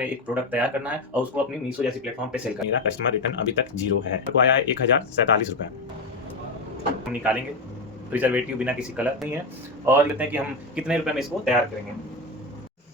अपने एक प्रोडक्ट तैयार करना है और उसको अपनी मीशो जैसी प्लेटफॉर्म पे सेल करना है। मेरा कस्टमर रिटर्न अभी तक 0 है। को आया है 1047 रुपये। हम निकालेंगे, प्रिजर्वेटिव बिना किसी कलर नहीं है, और कहते हैं कि हम कितने रुपए में इसको तैयार करेंगे।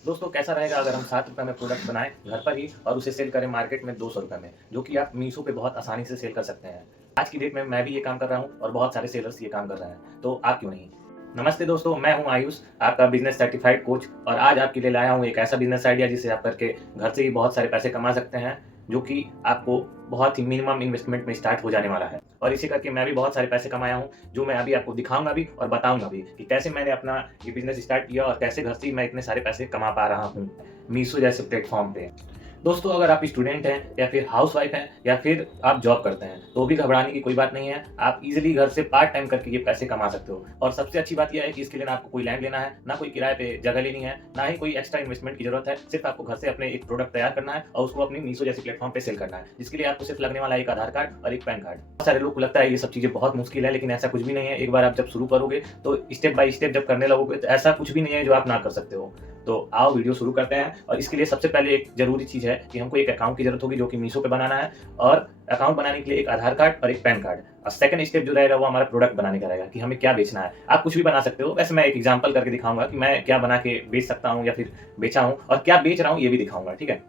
दोस्तों कैसा रहेगा अगर हम 7 रुपये में प्रोडक्ट बनाएं घर पर ही और उसे सेल करें मार्केट में 200 रुपये में, जो कि आप मीशो पे बहुत आसानी से सेल कर सकते हैं। आज की डेट में मैं भी ये काम कर रहा हूँ और बहुत सारे सेलर्स ये काम कर रहे हैं, तो आप क्यों नहीं। नमस्ते दोस्तों, मैं हूं आयुष, आपका बिजनेस सर्टिफाइड कोच, और आज आपके लिए लाया हूं एक ऐसा बिजनेस आइडिया जिसे आप करके घर से ही बहुत सारे पैसे कमा सकते हैं, जो कि आपको बहुत ही मिनिमम इन्वेस्टमेंट में स्टार्ट हो जाने वाला है। और इसे करके मैं भी बहुत सारे पैसे कमाया हूं, जो मैं अभी आपको दिखाऊंगा भी और बताऊंगा भी कि कैसे मैंने अपना ये बिजनेस स्टार्ट किया और कैसे घर से ही मैं इतने सारे पैसे कमा पा रहा हूं मीशो जैसे प्लेटफॉर्म पे। दोस्तों अगर आप स्टूडेंट हैं या फिर हाउसवाइफ हैं या फिर आप जॉब करते हैं तो भी घबराने की कोई बात नहीं है। आप इजीली घर से पार्ट टाइम करके ये पैसे कमा सकते हो। और सबसे अच्छी बात यह है कि इसके लिए ना आपको कोई लैंड लेना है, ना कोई किराए पे जगह लेनी है, ना ही कोई एक्स्ट्रा इन्वेस्टमेंट की जरूरत है। सिर्फ आपको घर से अपने एक प्रोडक्ट तैयार करना है और उसको अपनी मीशो जैसी प्लेटफॉर्म पे सेल करना है, जिसके लिए आपको सिर्फ लगने वाला एक आधार कार्ड और एक पैन कार्ड। बहुत सारे लोग को लगता है ये सब चीजें बहुत मुश्किल है, लेकिन ऐसा कुछ भी नहीं है। एक बार आप जब शुरू करोगे तो स्टेप बाय स्टेप जब करने लगोगे तो ऐसा कुछ भी नहीं है जो आप ना कर सकते हो। तो आओ वीडियो शुरू करते हैं। और इसके लिए सबसे पहले एक जरूरी चीज है कि हमको एक अकाउंट की जरूरत होगी, जो कि मीशो पे बनाना है। और अकाउंट बनाने के लिए एक आधार कार्ड और एक पैन कार्ड। और सेकंड स्टेप जो रहेगा वो हमारा प्रोडक्ट बनाने का रहेगा कि हमें क्या बेचना है। आप कुछ भी बना सकते हो, वैसे मैं एक एग्जांपल करके दिखाऊंगा कि मैं क्या बना के बेच सकता हूँ या फिर बेचा हूँ, और क्या बेच रहा हूँ ये भी दिखाऊंगा, ठीक है।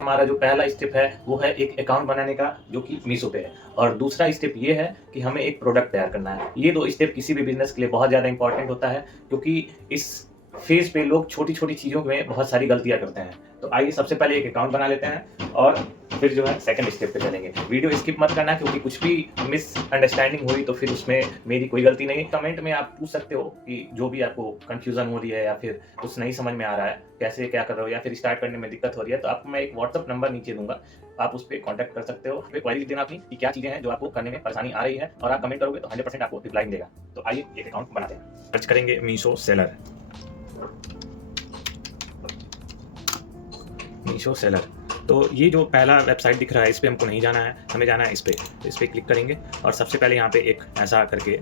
हमारा जो पहला स्टेप है वो है एक अकाउंट बनाने का, जो कि मीशो पे है। और दूसरा स्टेप ये है कि हमें एक प्रोडक्ट तैयार करना है। ये दो स्टेप किसी भी बिजनेस के लिए बहुत ज्यादा इंपॉर्टेंट होता है, क्योंकि इस फेज पे लोग छोटी छोटी चीजों में बहुत सारी गलतियां करते हैं। तो आइए सबसे पहले एक अकाउंट बना लेते हैं और फिर जो है सेकंड स्टेप पे चलेंगे। वीडियो स्किप मत करना, क्योंकि कुछ भी मिसअंडरस्टैंडिंग हुई तो फिर उसमें मेरी कोई गलती नहीं। कमेंट में आप पूछ सकते हो कि जो भी आपको कंफ्यूजन हो रही है या फिर कुछ नहीं समझ में आ रहा है, कैसे क्या कर रहे हो, या फिर स्टार्ट करने में दिक्कत हो रही है, तो आपको मैं एक व्हाट्सअप नंबर नीचे दूंगा, आप उस पर कॉन्टैक्ट कर सकते हो। क्वारी लिख देना अपनी कि क्या चीजें हैं जो आपको करने में परेशानी आ रही है, और आप कमेंट करोगे तो 100% आपको रिप्लाई मिलेगा। तो आइए एक अकाउंट बनाते हैं। सर्च करेंगे मीशो सेलर, मीशो सेलर। तो ये जो पहला वेबसाइट दिख रहा है इस पर हमको नहीं जाना है, हमें जाना है इस पर। तो इस पर क्लिक करेंगे और सबसे पहले यहाँ पे एक ऐसा करके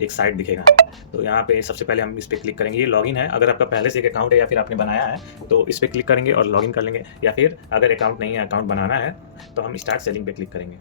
एक साइट दिखेगा। तो यहाँ पे सबसे पहले हम इस पर क्लिक करेंगे। ये लॉगिन है। अगर आपका पहले से एक अकाउंट है या फिर आपने बनाया है तो इस पर क्लिक करेंगे और लॉगिन कर लेंगे, या फिर अगर अकाउंट नहीं है, अकाउंट बनाना है, तो हम स्टार्ट सेलिंग पे क्लिक करेंगे।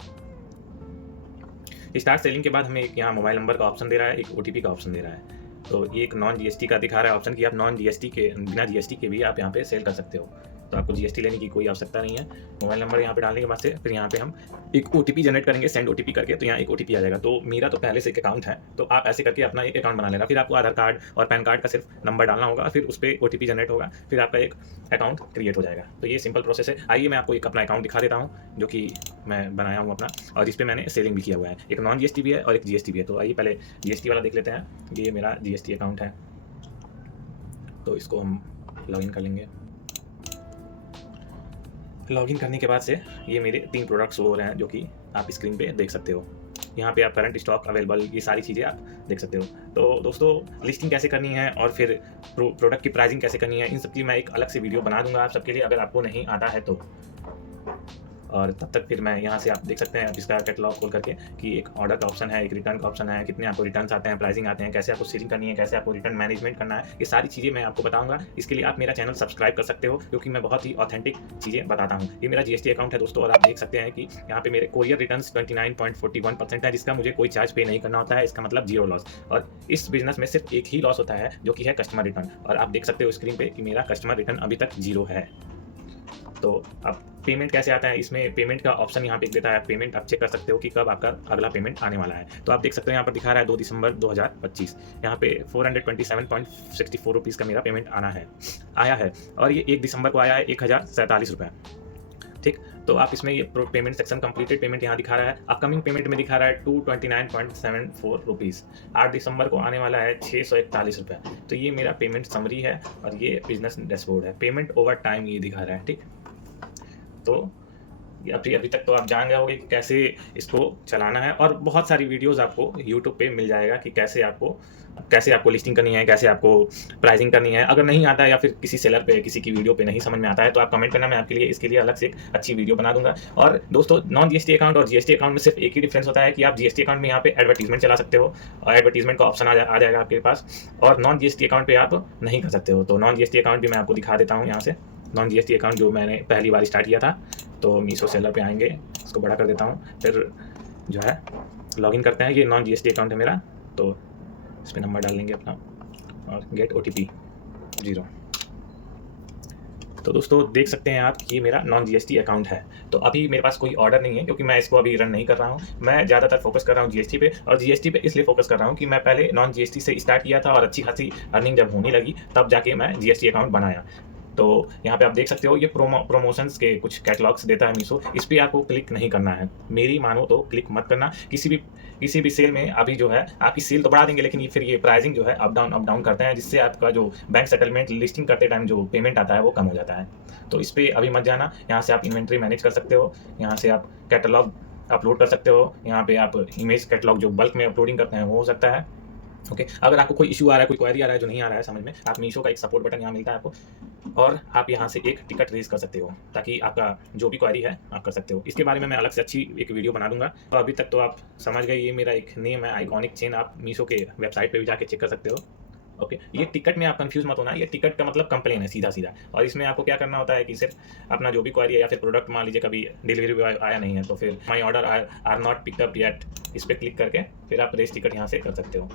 स्टार्ट सेलिंग के बाद हमें एक यहाँ मोबाइल नंबर का ऑप्शन दे रहा है, एक OTP का ऑप्शन दे रहा है। तो ये एक नॉन GST का दिखा रहा है ऑप्शन कि आप नॉन GST के, बिना GST के भी आप यहाँ पे सेल कर सकते हो। तो आपको GST लेने की कोई आवश्यकता नहीं है। मोबाइल नंबर यहाँ पे डालने के बाद से फिर यहाँ पे हम एक OTP जनरेट करेंगे, सेंड OTP करके। तो यहाँ एक OTP आ जाएगा। तो मेरा तो पहले से एक अकाउंट है, तो आप ऐसे करके अपना एक अकाउंट बना लेना। फिर आपको आधार कार्ड और पैन कार्ड का सिर्फ नंबर डालना होगा, फिर उस पर OTP जनरेट होगा, फिर आपका एक अकाउंट क्रिएट हो जाएगा। तो ये सिंपल प्रोसेस है। आइए मैं आपको एक अपना अकाउंट दिखा देता हूँ, जो कि मैं बनाया हूँ अपना, और जिस पे मैंने सेलिंग भी किया हुआ है। एक नॉन GST भी है और एक GST भी है। तो आइए पहले GST वाला देख लेते हैं। ये मेरा GST अकाउंट है, तो इसको हम लॉगिन कर लेंगे। लॉगिन करने के बाद से ये मेरे 3 प्रोडक्ट्स हो रहे हैं, जो कि आप स्क्रीन पे देख सकते हो। यहाँ पे आप करंट स्टॉक अवेलेबल, ये सारी चीज़ें आप देख सकते हो। तो दोस्तों लिस्टिंग कैसे करनी है और फिर प्रोडक्ट की प्राइसिंग कैसे करनी है, इन सब की मैं एक अलग से वीडियो बना दूंगा आप सबके लिए, अगर आपको नहीं आता है तो। और तब तक फिर मैं यहाँ से आप देख सकते हैं, आप इसका कैटलॉग खोल करके कि एक ऑर्डर का ऑप्शन है, एक रिटर्न का ऑप्शन है, कितने आपको रिटर्न आते हैं, प्राइसिंग आते हैं, कैसे आपको सेलिंग करनी है, कैसे आपको रिटर्न मैनेजमेंट करना है, ये सारी चीज़ें मैं आपको बताऊंगा। इसके लिए आप मेरा चैनल सब्सक्राइब कर सकते हो, क्योंकि मैं बहुत ही ऑथेंटिक चीज़ें बताता हूँ। ये मेरा GST अकाउंट है दोस्तों, और आप देख सकते हैं कि यहाँ पे मेरे कोरियर रिटर्न 29.41% है, जिसका मुझे कोई चार्ज पे नहीं करना होता है। इसका मतलब 0 लॉस। और इस बिजनेस में सिर्फ एक ही लॉस होता है, जो कि है कस्टमर रिटर्न। और आप देख सकते हो स्क्रीन पे कि मेरा कस्टमर रिटर्न अभी तक 0 है। तो अब पेमेंट कैसे आता है, इसमें पेमेंट का ऑप्शन यहाँ पे देता है। पेमेंट आप चेक कर सकते हो कि कब आपका अगला पेमेंट आने वाला है। तो आप देख सकते हो यहाँ पर दिखा रहा है 2 दिसंबर 2025। यहाँ पे 427.64 रुपीज़ का मेरा पेमेंट आया है। और ये 1 दिसंबर को आया है 1047 रुपये। ठीक, तो आप इसमें ये पेमेंट सेक्शन कंप्लीटेड पेमेंट यहाँ दिखा रहा है। अपकमिंग पेमेंट में दिखा रहा है 229.74 रुपीज़। 8 दिसंबर को आने वाला है 641 रुपये। तो ये मेरा पेमेंट समरी है और ये बिजनेस डैशबोर्ड है। पेमेंट ओवर टाइम ये दिखा रहा है। ठीक, तो अभी तक तो आप जान गए होंगे कि कैसे इसको चलाना है, और बहुत सारी वीडियोस आपको YouTube पे मिल जाएगा कि कैसे आपको लिस्टिंग करनी है, कैसे आपको प्राइसिंग करनी है। अगर नहीं आता है या फिर किसी सेलर पे, किसी की वीडियो पे नहीं समझ में आता है, तो आप कमेंट करना, मैं आपके लिए इसके लिए अलग से एक अच्छी वीडियो बना दूंगा। और दोस्तों नॉन GST अकाउंट और GST अकाउंट में सिर्फ एक ही डिफरेंस होता है कि आप GST अकाउंट में यहाँ पे एडवर्टीजमेंट चला सकते हो, और एडवर्टीजमेंट का ऑप्शन आ जाएगा आपके पास, और नॉन GST अकाउंट पे आप नहीं कर सकते हो। तो नॉन GST अकाउंट भी मैं आपको दिखा देता हूँ यहाँ से। नॉन जीएसटी अकाउंट जो मैंने पहली बार स्टार्ट किया था। तो मीशो सेलर पे आएंगे, इसको बड़ा कर देता हूँ, फिर जो है लॉगिन करते हैं। ये नॉन जीएसटी अकाउंट है मेरा, तो इस पर नंबर डाल लेंगे अपना और गेट OTP 0। तो दोस्तों देख सकते हैं आप, ये मेरा नॉन जीएसटी अकाउंट है। तो अभी मेरे पास कोई ऑर्डर नहीं है क्योंकि मैं इसको अभी रन नहीं कर रहा हूँ। मैं ज़्यादातर फोकस कर रहा हूँ जीएसटी पे, और जीएसटी पे इसलिए फोकस कर रहा हूँ कि मैं पहले नॉन जीएसटी से स्टार्ट किया था और अच्छी खासी अर्निंग जब होने लगी तब जाके मैं जीएसटी अकाउंट बनाया। तो यहाँ पे आप देख सकते हो, ये प्रोमोशंस के कुछ कैटलॉग्स देता है मीशो। इस पर आपको क्लिक नहीं करना है, मेरी मानो तो क्लिक मत करना। किसी भी सेल में अभी जो है आपकी सेल तो बढ़ा देंगे, लेकिन फिर ये प्राइसिंग जो है अप डाउन करते हैं, जिससे आपका जो बैंक सेटलमेंट लिस्टिंग करते टाइम जो पेमेंट आता है वो कम हो जाता है। तो इस पर अभी मत जाना। यहाँ से आप इन्वेंट्री मैनेज कर सकते हो, यहाँ से आप कैटलॉग अपलोड कर सकते हो, यहाँ पे आप इमेज कैटलॉग जो बल्क में अपलोडिंग करते हैं वो हो सकता है। ओके, अगर आपको कोई इशू आ रहा है, कोई क्वेरी आ रहा है जो नहीं आ रहा है समझ में, आप मीशो का एक सपोर्ट बटन यहाँ मिलता है आपको, और आप यहाँ से एक टिकट रेज कर सकते हो ताकि आपका जो भी क्वेरी है आप कर सकते हो। इसके बारे में मैं अलग से अच्छी एक वीडियो बना दूंगा। तो अभी तक तो आप समझ गए, ये मेरा एक नेम है आइकॉनिक चेन, आप मीशो के वेबसाइट पर भी जाके चेक कर सकते हो। ओके, ये टिकट में आप कंफ्यूज मत होना, ये टिकट का मतलब कंप्लेन है सीधा सीधा। और इसमें आपको क्या करना होता है कि सिर्फ अपना जो भी क्वेरी है या फिर प्रोडक्ट मान लीजिए कभी डिलीवरी बॉय आया नहीं है, तो फिर my order are not picked up yet, इस पर क्लिक करके फिर आप रेस टिकट यहाँ से कर सकते हो।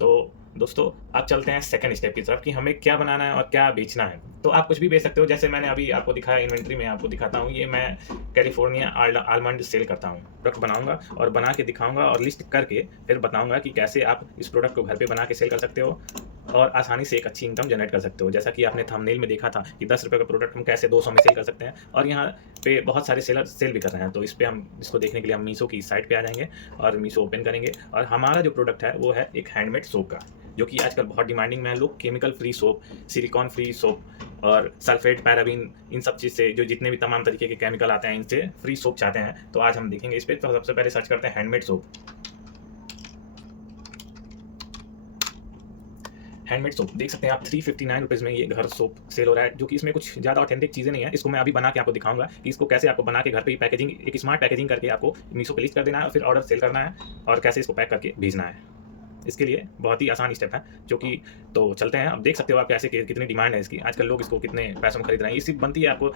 तो दोस्तों अब चलते हैं सेकंड स्टेप की तरफ कि हमें क्या बनाना है और क्या बेचना है। तो आप कुछ भी बेच सकते हो, जैसे मैंने अभी आपको दिखाया इन्वेंट्री में, आपको दिखाता हूँ। ये मैं कैलिफोर्निया आलमंड सेल करता हूँ। प्रोडक्ट बनाऊंगा और बना के दिखाऊंगा और लिस्ट करके फिर बताऊंगा कि कैसे आप इस प्रोडक्ट को घर पे बना के सेल कर सकते हो और आसानी से एक अच्छी इनकम जनरेट कर सकते हो। जैसा कि आपने थंबनेल में देखा था कि 10 रुपये का प्रोडक्ट हम कैसे 200 में सेल कर सकते हैं, और यहाँ पे बहुत सारे सेलर सेल भी कर रहे हैं। तो इस पर हम इसको देखने के लिए हम मीशो की साइट पे आ जाएंगे और मीशो ओपन करेंगे, और हमारा जो प्रोडक्ट है वो है एक हैंडमेड सोप का, जो कि आजकल बहुत डिमांडिंग में है। लोग chemical free soap, silicon free soap और सल्फेट, पैराबीन, इन सब चीज़ से जो जितने भी तमाम तरीके के केमिकल आते हैं इनसे फ्री सोप चाहते हैं। तो आज हम देखेंगे इस पर। तो सबसे पहले सर्च करते हैं हैंडमेड सोप। हैंडमेड सोप देख सकते हैं आप, 359 रुपीज़ में ये घर सोप सेल हो रहा है, जो कि इसमें कुछ ज़्यादा ऑथेंटिक चीज़ें नहीं है। इसको मैं अभी बना के आपको दिखाऊंगा कि इसको कैसे आपको बना के घर पे ही पैकेजिंग, एक स्मार्ट पैकेजिंग करके आपको मीशो पे लिस्ट कर देना है और फिर ऑर्डर सेल करना है, और कैसे इसको पैक करके भेजना है। इसके लिए बहुत ही आसान स्टेप है जो कि, तो चलते हैं। अब देख सकते हो आप कैसे कितनी डिमांड है इसकी, आजकल लोग इसको कितने पैसों में खरीद रहे हैं। ये सिर्फ बनती है आपको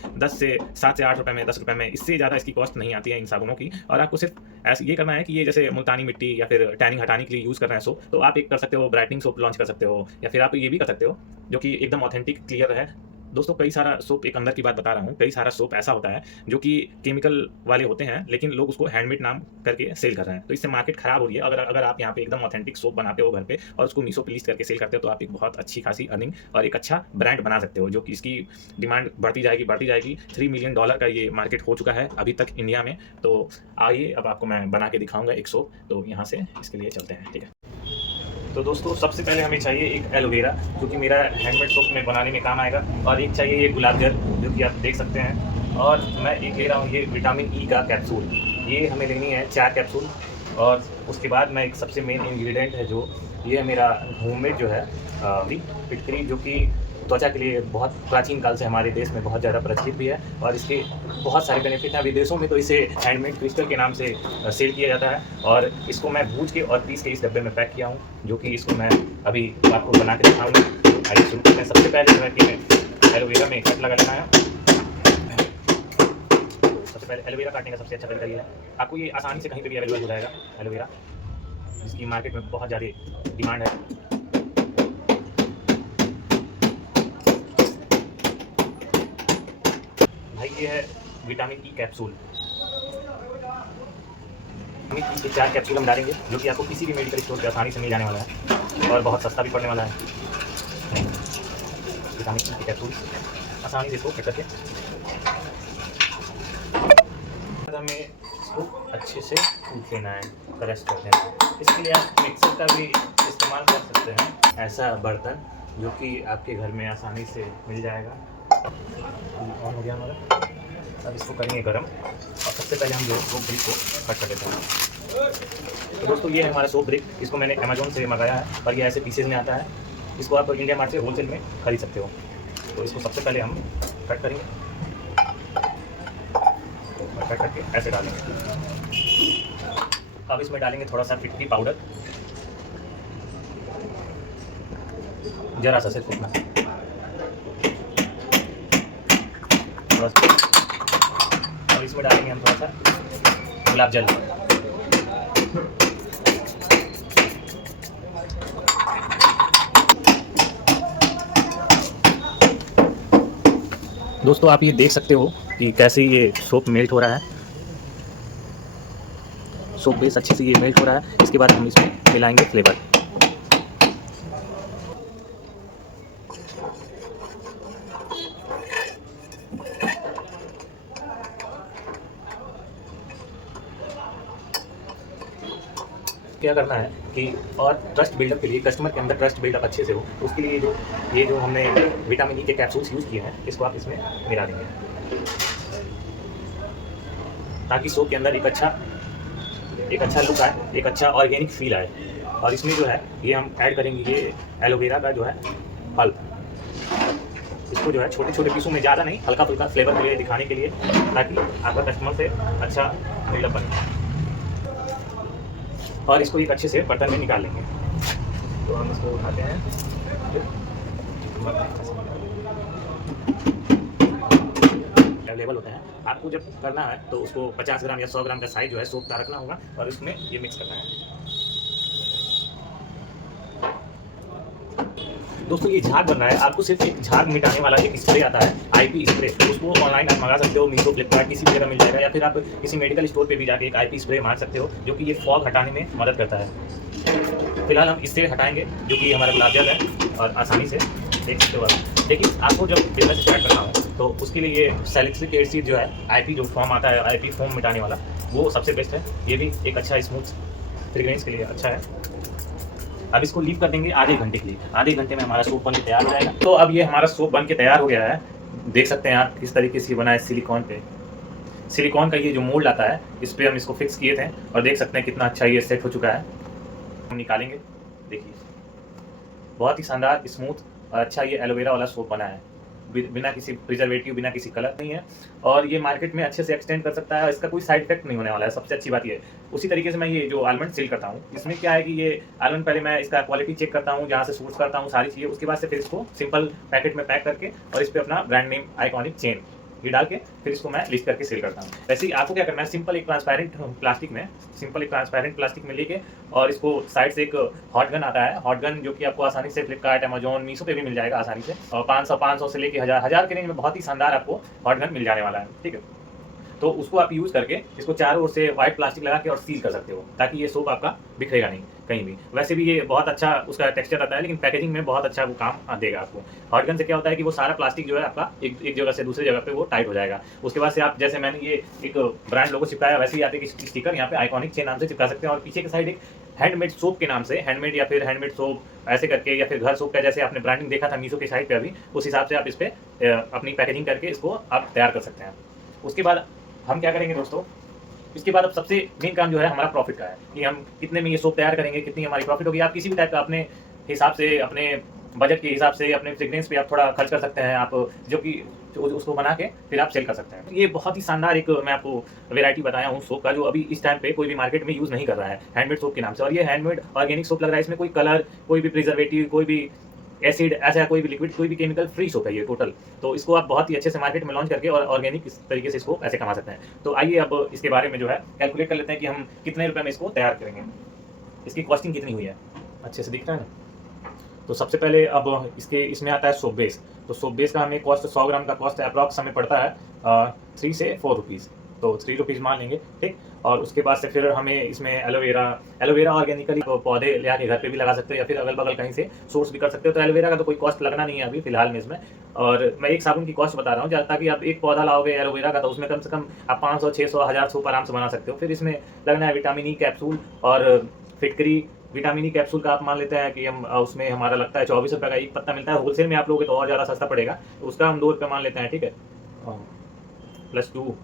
7 से 8 रुपये में, 10 रुपये में, इससे ज़्यादा इसकी कॉस्ट नहीं आती है इन साबुनों की। और आपको सिर्फ ऐसे ये करना है कि ये जैसे मुल्तानी मिट्टी या फिर टैनिंग हटाने के लिए यूज़ कर रहे हैं सोप, तो आप एक कर सकते हो ब्राइटनिंग सोप लॉन्च कर सकते हो, या फिर आप ये भी कर सकते हो जो कि एकदम ऑथेंटिक क्लियर है। दोस्तों कई सारा सोप, एक अंदर की बात बता रहा हूँ, कई सारा सोप ऐसा होता है जो कि केमिकल वाले होते हैं, लेकिन लोग उसको हैंडमेड नाम करके सेल कर रहे हैं। तो इससे मार्केट खराब हो रही है। अगर आप यहाँ पे एकदम ऑथेंटिक सोप बनाते हो घर पे और उसको मीशो पे लिस्ट करके सेल करते हो, तो आप एक बहुत अच्छी खासी अर्निंग और एक अच्छा ब्रांड बना सकते हो, जो कि इसकी डिमांड बढ़ती जाएगी। $3 मिलियन का ये मार्केट हो चुका है अभी तक इंडिया में। तो आइए अब आपको मैं बना के दिखाऊंगा एक सोप। तो यहाँ से इसके लिए चलते हैं, ठीक है। तो दोस्तों सबसे पहले हमें चाहिए एक एलोवेरा, जो कि मेरा हैंडमेड सोप में बनाने में काम आएगा, और एक चाहिए ये गुलाब जल, जो कि आप देख सकते हैं। और मैं एक ले रहा हूँ ये विटामिन ई का कैप्सूल, ये हमें लेनी है 4 कैप्सूल। और उसके बाद मैं एक सबसे मेन इंग्रेडिएंट है जो ये है मेरा होममेड जो है फिटकरी, जो कि त्वचा के लिए बहुत प्राचीन काल से हमारे देश में बहुत ज़्यादा प्रचलित भी है, और इसके बहुत सारे बेनिफिट हैं। विदेशों में तो इसे हैंडमेड क्रिस्टल के नाम से सेल किया जाता है, और इसको मैं भूज के और पीस के इस डब्बे में पैक किया हूँ, जो कि इसको मैं अभी आपको बना के दिखाऊंगा। आइए शुरू करते हैं। सबसे पहले जो है कि एलोवेरा में कट लगा लेना है। सबसे पहले एलोवेरा काटने का सबसे अच्छा तरीका ये है, आपको ये आसानी से कहीं पर भी अवेलेबल हो जाएगा एलोवेरा, जिसकी मार्केट में बहुत ज़्यादा डिमांड है। ये है vitamin E capsule. Vitamin E के 4 कैप्सूल हम डालेंगे, जो कि आपको किसी भी मेडिकल स्टोर पर आसानी से मिल जाने वाला है और बहुत सस्ता भी पड़ने वाला है। विटामिन ई के कैप्सूल आसानी से इसको कट करके हमें इसको अच्छे से कूट लेना है, क्रश कर देना है। इसके लिए आप मिक्सर का भी इस्तेमाल कर सकते हैं, ऐसा बर्तन जो कि आपके घर में आसानी से मिल जाएगा। ऑन हो गया हमारा। अब इसको करेंगे गरम, और सबसे पहले हम जो सोप ब्रिक को कट कर देते हैं। तो दोस्तों ये है हमारा सोप ब्रिक, इसको मैंने अमेजोन से मंगाया है, और ये ऐसे पीसेज में आता है। इसको आप इंडिया मार्ट से होलसेल में खरीद सकते हो। तो इसको सबसे पहले हम कट करेंगे और कट करके ऐसे डालेंगे। अब इसमें डालेंगे थोड़ा सा फिटकरी पाउडर, जरा सा सिर्फ उतना। इसमें डालेंगे हम थोड़ा सा गुलाब जल। दोस्तों आप ये देख सकते हो कि कैसे ये सोप मेल्ट हो रहा है। सोप बेस अच्छे से ये मेल्ट हो रहा है। इसके बाद हम इसमें मिलाएंगे फ्लेवर। क्या करना है कि और ट्रस्ट बिल्डअप के लिए, कस्टमर के अंदर ट्रस्ट बिल्डअप अच्छे से हो, तो उसके लिए ये जो हमने विटामिन ई के कैप्सूल्स यूज़ किए हैं, इसको आप इसमें मिला देंगे ताकि सोप के अंदर एक अच्छा लुक आए, एक अच्छा ऑर्गेनिक फील आए। और इसमें जो है ये हम ऐड करेंगे ये एलोवेरा का जो है पल्प। इसको जो है छोटे छोटे पीसों में, ज़्यादा नहीं, हल्का फुल्का फ्लेवर के लिए, दिखाने के लिए, ताकि आपका कस्टमर से अच्छा बिल्डअप बने। और इसको एक अच्छे से बर्तन में निकाल लेंगे। तो हम इसको उठाते हैं, अवेलेबल होते हैं। आपको जब करना है तो उसको 50 ग्राम या 100 ग्राम का साइज जो है सोप का रखना होगा और उसमें ये मिक्स करना है। दोस्तों ये झाग बन रहा है, आपको सिर्फ एक झाग मिटाने वाला एक स्प्रे आता है, आईपी स्प्रे। उसको ऑनलाइन आप मंगा सकते हो, मीशो, फ्लिपकार्ट, किसी भी जगह मिल जाएगा, या फिर आप किसी मेडिकल स्टोर पे भी जाके एक आईपी स्प्रे मार सकते हो, जो कि ये फॉग हटाने में मदद करता है। फिलहाल हम इससे हटाएंगे जो कि हमारा गुलाब जल है, और आसानी से देख सकते हो। लेकिन आपको जब बिजनेस स्टार्ट करना हो तो उसके लिए ये सैलिसिलिक एसिड जो है, आईपी जो फॉर्म आता है, आईपी फोम मिटाने वाला, वो सबसे बेस्ट है। ये भी एक अच्छा स्मूथ फ्रेग्रेंस के लिए अच्छा है। अब इसको लीव कर देंगे आधे घंटे के लिए। आधे घंटे में हमारा सोप बन के तैयार हो जाएगा। तो अब ये हमारा सोप बन के तैयार हो गया है। देख सकते हैं आप किस तरीके से बना है। सिलिकॉन का ये जो मोल्ड आता है, इस पर हम इसको फिक्स किए थे, और देख सकते हैं कितना अच्छा ये सेट हो चुका है। हम निकालेंगे, देखिए बहुत ही शानदार, स्मूथ और अच्छा ये एलोवेरा वाला सोप बना है। बिना किसी प्रिजर्वेटिव, बिना किसी कलर नहीं है, और ये मार्केट में अच्छे से एक्सटेंड कर सकता है। इसका कोई साइड इफेक्ट नहीं होने वाला है, सबसे अच्छी बात ये है। उसी तरीके से मैं ये जो आलमंड सेल करता हूँ, इसमें क्या है कि ये आलमंड पहले मैं इसका क्वालिटी चेक करता हूँ, जहाँ से सोर्स करता हूँ सारी चीज़ें, उसके बाद से फिर इसको सिंपल पैकेट में पैक करके और इस पर अपना ब्रांड नेम आइकॉनिक चेन ये डाल के फिर इसको मैं लिस्ट करके सेल करता हूँ। वैसे ही आपको क्या करना है, सिंपल एक ट्रांसपेरेंट प्लास्टिक में लेके, और इसको साइड से एक हॉट गन आता है, हॉट गन जो कि आपको आसानी से फ्लिपकार्ट, अमेजोन, मीशो पे भी मिल जाएगा आसानी से, और 500 से लेके 1000 के रेंज में बहुत ही शानदार आपको हॉट गन मिल जाने वाला है। ठीक है, तो उसको आप यूज़ करके इसको चारों ओर से व्हाइट प्लास्टिक लगा के और सील कर सकते हो, ताकि ये सोप आपका बिखरेगा नहीं कहीं भी। वैसे भी ये बहुत अच्छा उसका टेक्सचर आता है, लेकिन पैकेजिंग में बहुत अच्छा वो काम देगा आपको। हॉट गन से क्या होता है कि वो सारा प्लास्टिक जो है आपका एक जगह से दूसरी जगह पे वो टाइट हो जाएगा। उसके बाद से आप, जैसे मैंने ये एक ब्रांड लोगो चिपकाया, वैसे ही आते कि स्टिकर यहाँ पे आइकॉनिक चेन नाम से चिपका सकते हैं, और पीछे के साइड एक हैंडमेड सोप के नाम से, हैंडमेड या फिर हैंडमेड सोप ऐसे करके, या फिर घर सोप का जैसे आपने ब्रांडिंग देखा था मीशो के साइट पे अभी, उस हिसाब से आप इस पर अपनी पैकेजिंग करके इसको आप तैयार कर सकते हैं। उसके बाद हम क्या करेंगे दोस्तों, इसके बाद अब सबसे मेन काम जो है हमारा प्रॉफिट का है, कि हम कितने में ये सोप तैयार करेंगे, कितनी हमारी प्रॉफिट होगी। आप किसी भी टाइप का अपने हिसाब से, अपने बजट के हिसाब से, अपने फ्रेग्रेंस पे आप थोड़ा खर्च कर सकते हैं, आप जो कि उसको बना के फिर आप सेल कर सकते हैं। ये बहुत ही शानदार एक मैं आपको वैरायटी बताया हूँ सोप का, जो अभी इस टाइम पे कोई भी मार्केट में यूज़ नहीं कर रहा है, हैंडमेड सोप के नाम से। और ये हैंडमेड ऑर्गेनिक सोप लग रहा है, इसमें कोई कलर, कोई भी प्रिजर्वेटिव, कोई भी एसिड, ऐसा कोई भी लिक्विड, कोई भी केमिकल फ्री सोप है ये टोटल। तो इसको आप बहुत ही अच्छे से मार्केट में लॉन्च करके और ऑर्गेनिक इस तरीके से इसको ऐसे कमा सकते हैं। तो आइए अब इसके बारे में जो है कैलकुलेट कर लेते हैं कि हम कितने रुपए में इसको तैयार करेंगे, इसकी कॉस्टिंग कितनी हुई है। अच्छे से दिख रहा है ना। तो सबसे पहले अब इसमें आता है सोप बेस। तो सोप बेस का हमें कॉस्ट 100 ग्राम का कॉस्ट अप्रॉक्स हमें पड़ता है 3 से 4 रुपीज़। तो 3 रुपीज़ मान लेंगे, ठीक। और उसके बाद से फिर हमें इसमें एलोवेरा ऑर्गेनिकली पौधे ले आके घर पे भी लगा सकते हो, या फिर अगल बगल कहीं से सोर्स भी कर सकते हो। तो एलोवेरा का तो कोई कॉस्ट लगना नहीं है अभी फिलहाल में इसमें। और मैं एक साबुन की कॉस्ट बता रहा हूँ, ताकि आप एक पौधा लाओगे एलोवेरा का, तो उसमें कम से कम आप 500, 600, 1000 सोप आराम से बना सकते हो। फिर इसमें लगना है विटामिन ई कैप्सूल और फिटकरी। विटामिन ई कैप्सूल का आप मान लेते हैं कि हम उसमें हमारा लगता है 24 रुपये का एक पत्ता मिलता है। होलसेल में आप लोगे तो और ज़्यादा सस्ता पड़ेगा, तो उसका हम 2 रुपये मान लेते हैं, ठीक है, +2।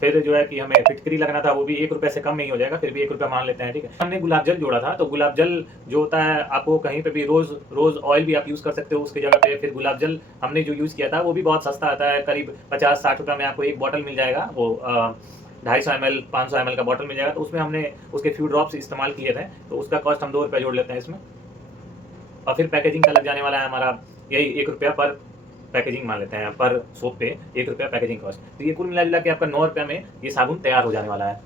फिर जो है कि हमें फिटकरी लगना था, वो भी 1 रुपये से कम नहीं हो जाएगा, फिर भी 1 रुपया मान लेते हैं, ठीक है। हमने गुलाब जल जोड़ा था, तो गुलाब जल जो होता है आपको कहीं पे भी रोज़ ऑयल भी आप यूज़ कर सकते हो उसकी जगह पे। फिर गुलाब जल हमने जो यूज़ किया था वो भी बहुत सस्ता आता है, करीब 50-60 रुपये में आपको एक बॉटल मिल जाएगा। वो 250 ml 500 ml का बॉटल मिल जाएगा। तो उसमें हमने उसके फ्यू ड्रॉप्स इस्तेमाल किए थे, तो उसका कॉस्ट हम 2 रुपये जोड़ लेते हैं इसमें। और फिर पैकेजिंग का लग जाने वाला है हमारा यही 1 रुपया पर पैकेजिंग मान लेते हैं, पर सोप पे 1 रुपया पैकेजिंग कॉस्ट। तो ये कुल मिला के आपका 9 रुपये में ये साबुन तैयार हो जाने वाला है।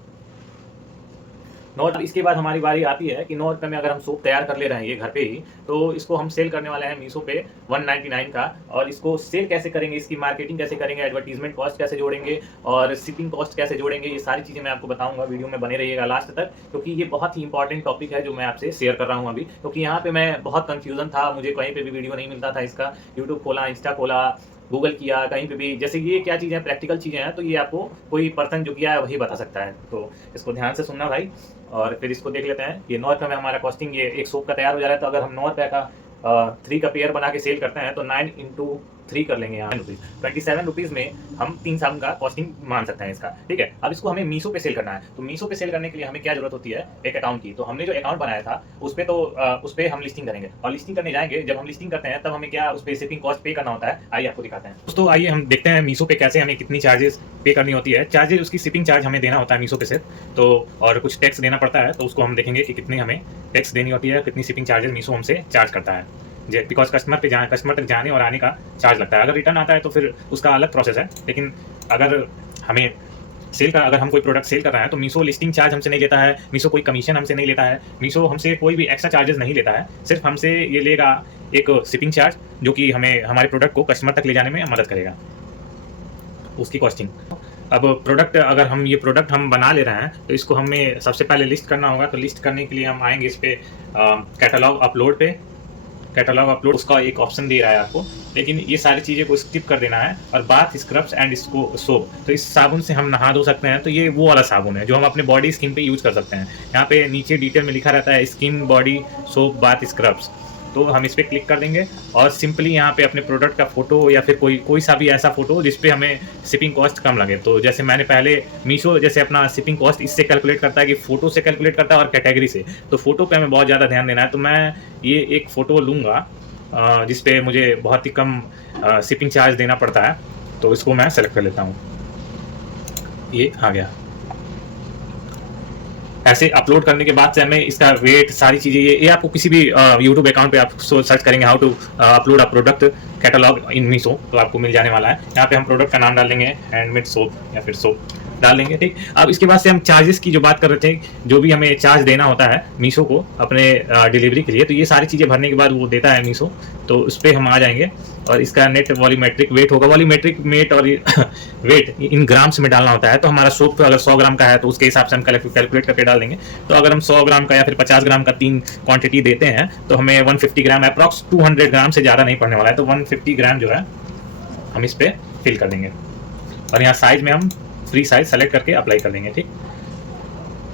9। इसके बाद हमारी बारी आती है कि 9 रुपये में अगर हम सोप तैयार कर ले रहे हैं ये घर पे ही, तो इसको हम सेल करने वाले हैं मीशो पे 199 का। और इसको सेल कैसे करेंगे, इसकी मार्केटिंग कैसे करेंगे, एडवर्टीजमेंट कॉस्ट कैसे जोड़ेंगे और शिपिंग कॉस्ट कैसे जोड़ेंगे, ये सारी चीज़ें मैं आपको बताऊंगा। वीडियो में बने रहिएगा लास्ट तक, क्योंकि ये बहुत ही इंपॉर्टेंट टॉपिक है जो मैं आपसे शेयर कर रहा हूँ अभी। क्योंकि यहाँ पे मैं बहुत कन्फ्यूजन था, मुझे कहीं पर भी वीडियो नहीं मिलता था इसका। यूट्यूब खोला, इंस्टा खोला, गूगल किया, कहीं पे भी। जैसे ये क्या चीज़ें हैं, प्रैक्टिकल चीज़ें हैं, तो ये आपको कोई पर्सन जो किया है वही बता सकता है। तो इसको ध्यान से सुनना भाई, और फिर इसको देख लेते हैं। ये 9 रुपये में हमारा कॉस्टिंग ये एक सोप का तैयार हो जा रहा है। तो अगर हम 9 रुपये का 3 का पेयर बना के सेल करते हैं तो 9 × 3 कर लेंगे यहाँ रुपीज़, 27 रुपीज़ में हम 3 साबुन का कॉस्टिंग मान सकते हैं इसका। ठीक है, अब इसको हमें मीशो पे सेल करना है। तो मीशो पे सेल करने के लिए हमें क्या जरूरत होती है, एक अकाउंट की। तो हमने जो अकाउंट बनाया था उस पर उस पर हम लिस्टिंग करेंगे, और लिस्टिंग करने जाएंगे। जब हम लिस्टिंग करते हैं तब हमें क्या उस पर शिपिंग कॉस्ट पे करना होता है, आइए आपको दिखाते हैं। दोस्तों आइए हम देखते हैं मीशो पे कैसे हमें कितनी चार्जेस पे करनी होती है। चार्जेस उसकी शिपिंग चार्ज हमें देना होता है मीशो पे से, तो और कुछ टैक्स देना पड़ता है। तो उसको हम देखेंगे कि कितनी हमें टैक्स देनी होती है, कितनी शिपिंग चार्जेस मीशो हमसे चार्ज करता है। बिकॉज कस्टमर तक जाने और आने का चार्ज लगता है। अगर रिटर्न आता है तो फिर उसका अलग प्रोसेस है, लेकिन अगर हमें अगर हम कोई प्रोडक्ट सेल कर रहे हैं तो मीशो लिस्टिंग चार्ज हमसे नहीं लेता है, मीशो कोई कमीशन हमसे नहीं लेता है, मीशो हमसे कोई भी एक्स्ट्रा चार्जेस नहीं लेता है। सिर्फ हमसे ये लेगा एक शिपिंग चार्ज, जो कि हमें हमारे प्रोडक्ट को कस्टमर तक ले जाने में मदद करेगा, उसकी कॉस्टिंग। अब अगर हम ये प्रोडक्ट हम बना ले रहे हैं तो इसको हमें सबसे पहले लिस्ट करना होगा। तो लिस्ट करने के लिए हम आएंगे इस पर कैटलॉग अपलोड पे। कैटलॉग अपलोड उसका एक ऑप्शन दे रहा है आपको, लेकिन ये सारी चीज़ें को स्किप कर देना है। और बाथ स्क्रब्स एंड इसको सोप, तो इस साबुन से हम नहा धो सकते हैं। तो ये वो वाला साबुन है जो हम अपने बॉडी स्किन पे यूज़ कर सकते हैं। यहाँ पे नीचे डिटेल में लिखा रहता है skin body soap bath scrubs. तो हम इस पर क्लिक कर देंगे और सिंपली यहाँ पे अपने प्रोडक्ट का फोटो या फिर कोई सा भी ऐसा फोटो जिस पे हमें शिपिंग कॉस्ट कम लगे। तो जैसे मैंने पहले मीशो जैसे अपना शिपिंग कॉस्ट इससे कैलकुलेट करता है कि फ़ोटो से कैलकुलेट करता है और कैटेगरी से। तो फोटो पे हमें बहुत ज़्यादा ध्यान देना है। तो मैं ये एक फ़ोटो लूँगा जिस पे मुझे बहुत ही कम शिपिंग चार्ज देना पड़ता है। तो इसको मैं सेलेक्ट कर लेता हूँ, ये आ गया। ऐसे अपलोड करने के बाद से हमें इसका वेट सारी चीज़ें ये आपको किसी भी यूट्यूब अकाउंट पे आप सर्च करेंगे how to upload a product catalog in Meesho, तो आपको मिल जाने वाला है। यहाँ पे हम प्रोडक्ट का नाम डाल देंगे, हैंडमेड सोप या फिर सोप डाल देंगे। ठीक, अब इसके बाद से हम चार्जेस की जो बात कर रहे थे, जो भी हमें चार्ज देना होता है मीशो को अपने डिलीवरी के लिए, तो ये सारी चीज़ें भरने के बाद वो देता है मीशो। तो उस पर हम आ जाएंगे और इसका नेट वॉल्यूमेट्रिक वेट होगा। वॉल्यूमेट्रिक वेट और वेट इन ग्राम्स में डालना होता है। तो हमारा सोप अगर 100 ग्राम का है तो उसके हिसाब से हम कैलकुलेट करके डाल देंगे। तो अगर हम 100 ग्राम का या फिर 50 ग्राम का 3 क्वांटिटी देते हैं तो हमें 150 ग्राम अप्रॉक्स 200 ग्राम से ज़्यादा नहीं पड़ने वाला है। तो 150 ग्राम जो है हम इस पर फिल कर देंगे और यहाँ साइज में हम फ्री साइज सेलेक्ट करके अप्लाई कर देंगे। ठीक,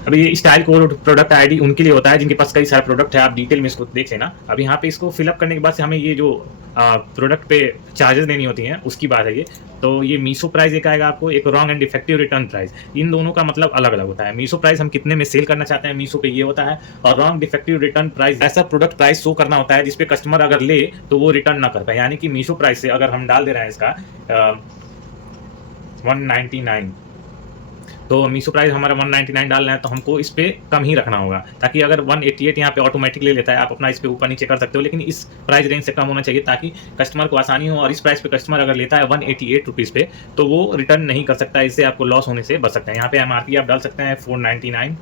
अभी ये स्टाइल कोड प्रोडक्ट आईडी उनके लिए होता है जिनके पास कई सारे प्रोडक्ट है, आप डिटेल में इसको देख लेना। अब यहाँ पे इसको फिलअप करने के बाद से हमें ये जो प्रोडक्ट पे चार्जेस देनी होती हैं उसकी बात है ये। तो ये मीशो प्राइस एक आएगा आपको, एक wrong and defective return price. इन दोनों का मतलब अलग अलग होता है। मीशो प्राइस हम कितने में सेल करना चाहते हैं मीशो पे ये होता है, और रॉन्ग डिफेक्टिव रिटर्न प्राइस ऐसा प्रोडक्ट प्राइस शो करना होता है जिसपे कस्टमर अगर ले तो वो रिटर्न ना कर पाए। यानी कि मीशो प्राइस से अगर हम डाल दे रहे हैं इसका 199, तो मीशो प्राइस हमारा 199 डाल रहे हैं तो हमको इस पर कम ही रखना होगा, ताकि अगर 188 यहाँ पे ऑटोमेटिक ले लेता है, आप अपना इस पे ऊपर नीचे कर सकते हो, लेकिन इस प्राइस रेंज से कम होना चाहिए ताकि कस्टमर को आसानी हो। और इस प्राइस पे कस्टमर अगर लेता है 188 रुपीज़ पे तो वो रिटर्न नहीं कर सकता, इससे आपको लॉस होने से बच सकते हैं। यहाँ पे MRP आप डाल सकते हैं 499।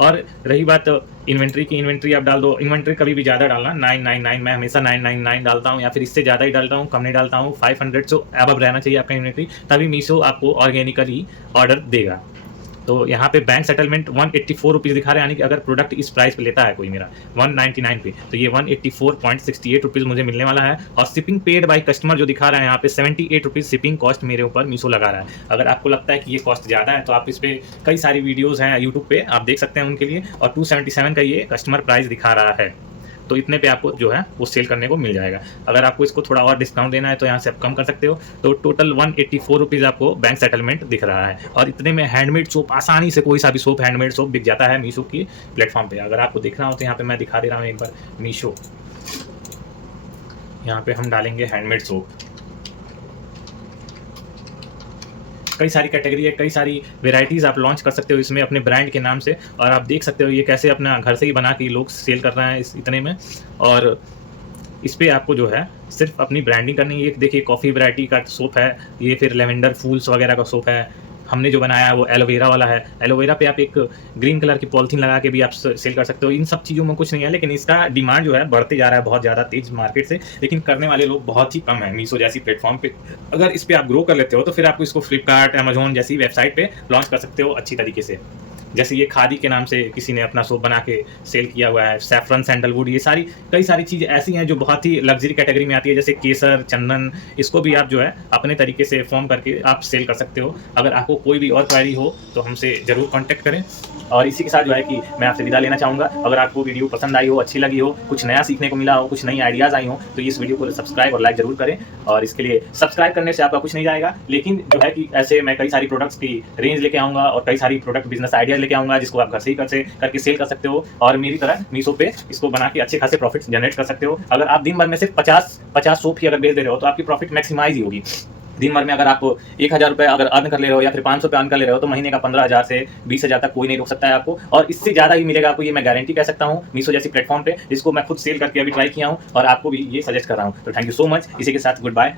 और रही बात इन्वेंट्री की, इन्वेंट्री आप डाल दो। इन्वेंट्री कभी भी ज़्यादा डालना 999, मैं हमेशा 999 डालता हूँ या फिर इससे ज़्यादा ही डालता हूँ, कम नहीं डालता हूँ। 500 से अबव रहना चाहिए आपका इन्वेंट्री, तभी मीशो आपको ऑर्गेनिकली ऑर्डर देगा। तो यहाँ पे बैंक सेटलमेंट 184 रुपीज़ दिखा रहे हैं, यानी कि अगर प्रोडक्ट इस प्राइस पे लेता है कोई मेरा 199 पे तो ये 184.68 रुपीज़ मुझे मिलने वाला है। और शिपिंग पेड बाय कस्टमर जो दिखा रहा है यहाँ पे 78 रुपीज़ शिपिंग कॉस्ट मेरे ऊपर मीशो लगा रहा है। अगर आपको लगता है कि ये कॉस्ट ज़्यादा है तो आप इस पर कई सारी वीडियोज़ हैं यूट्यूब पे, आप देख सकते हैं उनके लिए। और 277 का ये कस्टमर प्राइस दिखा रहा है, तो इतने पे आपको जो है वो सेल करने को मिल जाएगा। अगर आपको इसको थोड़ा और डिस्काउंट देना है तो यहाँ से आप कम कर सकते हो। तो टोटल 184 रुपीज़ आपको बैंक सेटलमेंट दिख रहा है। और इतने में हैंडमेड सोप, आसानी से कोई सा भी सोप हैंडमेड सोप बिक जाता है मीशो की प्लेटफॉर्म पे। अगर आपको देखना हो तो यहाँ पे मैं दिखा दे रहा हूँ एक बार मीशो, यहाँ पे हम डालेंगे हैंडमेड सोप। कई सारी कैटेगरी है, कई सारी वेराइटीज़ आप लॉन्च कर सकते हो इसमें अपने ब्रांड के नाम से। और आप देख सकते हो ये कैसे अपना घर से ही बना के लोग सेल कर रहे हैं इस इतने में। और इस पे आपको जो है सिर्फ अपनी ब्रांडिंग करनी है। ये देखिए कॉफ़ी वैरायटी का सोप है, ये फिर लेवेंडर फूल्स वगैरह का सोप है। हमने जो बनाया है वो एलोवेरा वाला है। एलोवेरा पे आप एक ग्रीन कलर की पॉलिथीन लगा के भी आप सेल कर सकते हो। इन सब चीज़ों में कुछ नहीं है, लेकिन इसका डिमांड जो है बढ़ते जा रहा है बहुत ज़्यादा तेज़ मार्केट से, लेकिन करने वाले लोग बहुत ही कम हैं मीशो जैसी प्लेटफ़ॉर्म पे। अगर इस पे आप ग्रो कर लेते हो तो फिर आप इसको फ्लिपकार्ट, अमेज़न जैसी वेबसाइट पे लॉन्च कर सकते हो अच्छी तरीके से। जैसे ये खादी के नाम से किसी ने अपना सोप बना के सेल किया हुआ है, सैफरन, सैंडलवुड, ये सारी कई सारी चीज़ें ऐसी हैं जो बहुत ही लग्ज़री कैटेगरी में आती है, जैसे केसर, चंदन, इसको भी आप जो है अपने तरीके से फ़ॉर्म करके आप सेल कर सकते हो। अगर आपको कोई भी और क्वेरी हो तो हमसे ज़रूर कॉन्टैक्ट करें। और इसी के साथ जो है कि मैं आपसे विदा लेना चाहूँगा। अगर आपको वीडियो पसंद आई हो, अच्छी लगी हो, कुछ नया सीखने को मिला हो, कुछ नई आइडियाज़ आई हो, तो इस वीडियो को सब्सक्राइब और लाइक ज़रूर करें। और इसके लिए सब्सक्राइब करने से आपका कुछ नहीं जाएगा, लेकिन जो है कि ऐसे मैं कई सारी प्रोडक्ट्स की रेंज लेके आऊँगा और कई सारी प्रोडक्ट बिज़नेस आइडियाज़ लेके आऊँगा, जिसको आप घर से ही करके सेल कर सकते हो और मेरी तरह मीशो पे इसको बना के अच्छे खासे प्रॉफिट जनरेट कर सकते हो। अगर आप दिन भर में सिर्फ 50 सोप ही अगर बेच दे रहे हो तो आपकी प्रॉफिट मैक्सिमाइज ही होगी। दिन भर में अगर आप 1000 रुपये अगर अर्न कर ले रहे हो या फिर 500 रुपये अर्न कर ले रहे हो, तो महीने का 15,000 से 20,000 तक कोई नहीं रोक सकता है आपको, और इससे ज़्यादा ही मिलेगा आपको, ये मैं गारंटी कह सकता हूँ मीशो जैसी प्लेटफॉर्म पे, जिसको मैं खुद सेल करके अभी ट्राई किया हूँ और आपको भी ये सजेस्ट कर रहा हूँ। तो थैंक यू सो मच। इसी के साथ गुड बाय।